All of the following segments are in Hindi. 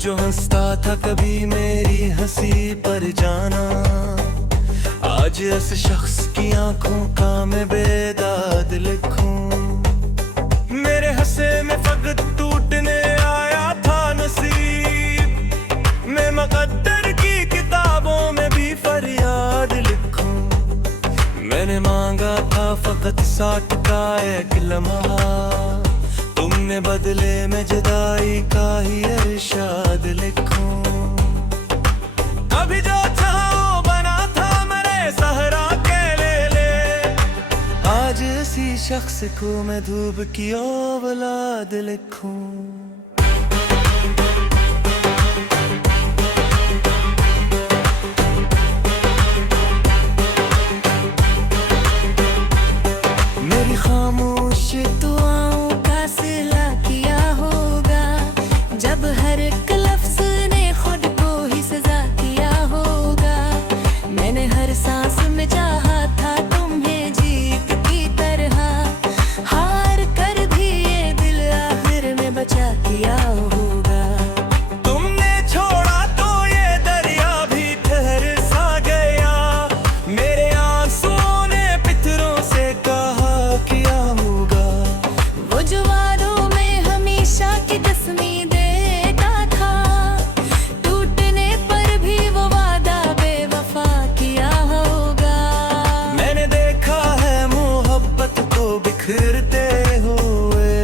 जो हंसता था कभी मेरी हंसी पर जाना, आज इस शख्स की आंखों का मैं बेदाद लिखूं। मेरे हंसे में फकत टूटने आया था नसीब, मैं मुकद्दर की किताबों में भी फरियाद लिखूं। मैंने मांगा था फकत 60 का एक लम्हा, तुमने बदले में जुदाई का ही इरशाद लिखूं। अभी जो चाहो बना था मेरे सहरा के ले, आज इसी शख्स को मैं धूप की औलाद लिखूं। मेरी खामोश दुआओं का सिला किया होगा, जब हर एक लफ्ज ने खुद को ही सजा किया होगा। मैंने हर सांस में चाहा था तुम्हें जीत की तरह, हार कर भी ये दिल आखिर में बचा किया होगा। तुमने छोड़ा तो ये दरिया भी ठहर सा गया, मेरे आंसुओं ने पितरों से कहा किया होगा। वो जो वादों में हमेशा की तस्वीर देता था, टूटने पर भी वो वादा बेवफा किया होगा। मैंने देखा है मोहब्बत को बिखरते हुए,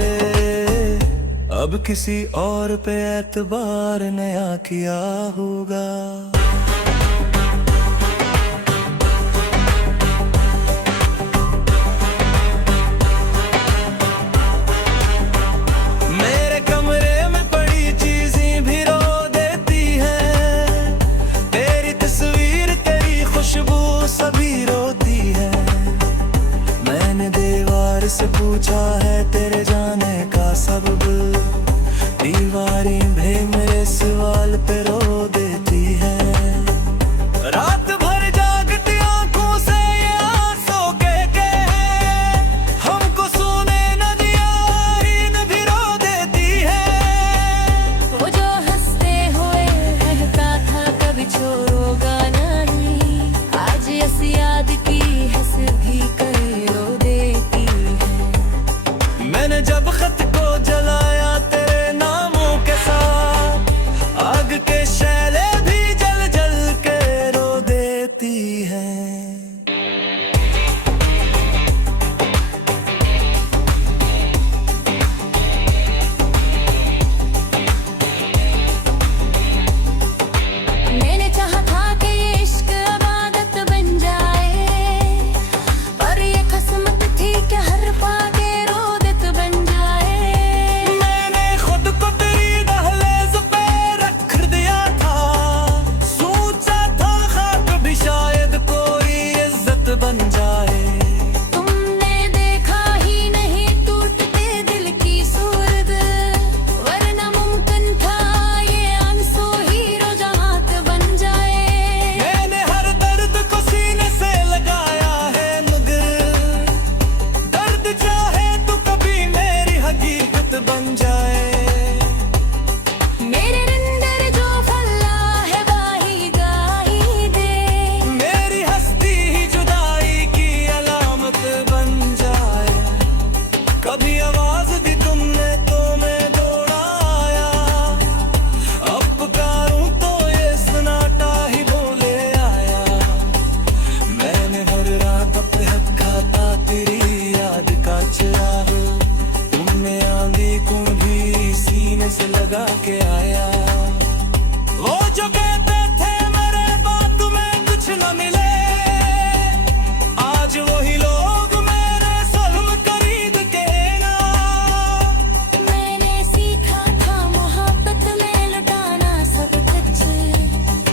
अब किसी और पे एतबार नया किया होगा। मेरे कमरे में पड़ी चीजें भी रो देती हैं, तेरी तस्वीर तेरी खुशबू सभी रोती है। मैंने दीवार से पूछा है तेरे जाने का सबब, दीवारें भी मेरे सवाल पे रो देती है। रात भर जागती आंखों से ये आंसू के हमको सोने न दिया, नींद भी रो देती है। वो जो हंसते हुए कहता था कभी छोड़ोगा नहीं, आज इस याद की हंस भी कर रो देती है। मैंने जब खत को जलाया तेरे नामों के साथ, आग के शैले भी जल जल के रो देती हैं। मैंने चाहा था कि ये इश्क इबादत बन जाए, पर ये किस्मत थी कि हर पाके रोदत बन जाए। मैंने खुद को तेरी दहलीज पे रख दिया था, सोचा था खाक भी शायद कोई इज्जत बन जाए। तुमने देखा ही नहीं टूटते दिल की सूरत, वरना मुमकिन था ये आंसू ही रोजात बन जाए। मैंने हर दर्द को सीने से लगाया है, मगर दर्द चाहे तो कभी मेरी हकीकत बन जाए। मेरे अंदर जो फल्ला है वाही गाही दे, मेरी हस्ती ही जुदाई की अलामत बन जाए। कभी आवाज दी तुमने तो मैं दौड़ा आया, अब पुकारूं तो ये सन्नाटा ही बोले आया। मैंने हर रात पे हक्का था तेरी याद का चिराग, तुमने आंधी को भी सीने से लगा के आया। वो जो कहते थे मेरे बाद तुम्हें कुछ न मिले, आज वही लोग मेरे सल्म खरीद के ना। मैंने सीखा था मोहब्बत में लुटाना सब कुछ,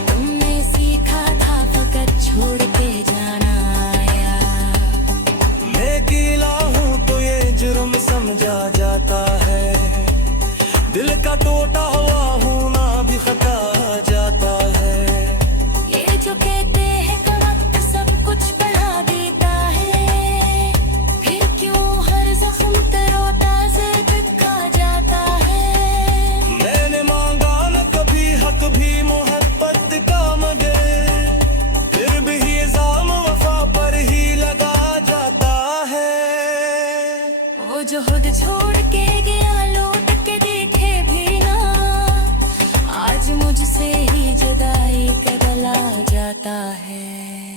तुमने सीखा था फकत छोड़ के जाना आया। मैं गीला हूँ तो ये जुर्म समझा जाता है, दिल का टूटा हुआ हूँ ना भी खता जाता है। ये जो कहते हैं कि वक्त सब कुछ बढ़ा देता है, फिर क्यों हर जख्म तरोताज़ा दिखा जाता है। मैंने मांगा न कभी छोड़ के गया, लौट के देखे भी ना, आज मुझसे ही जुदाई का गला जाता है।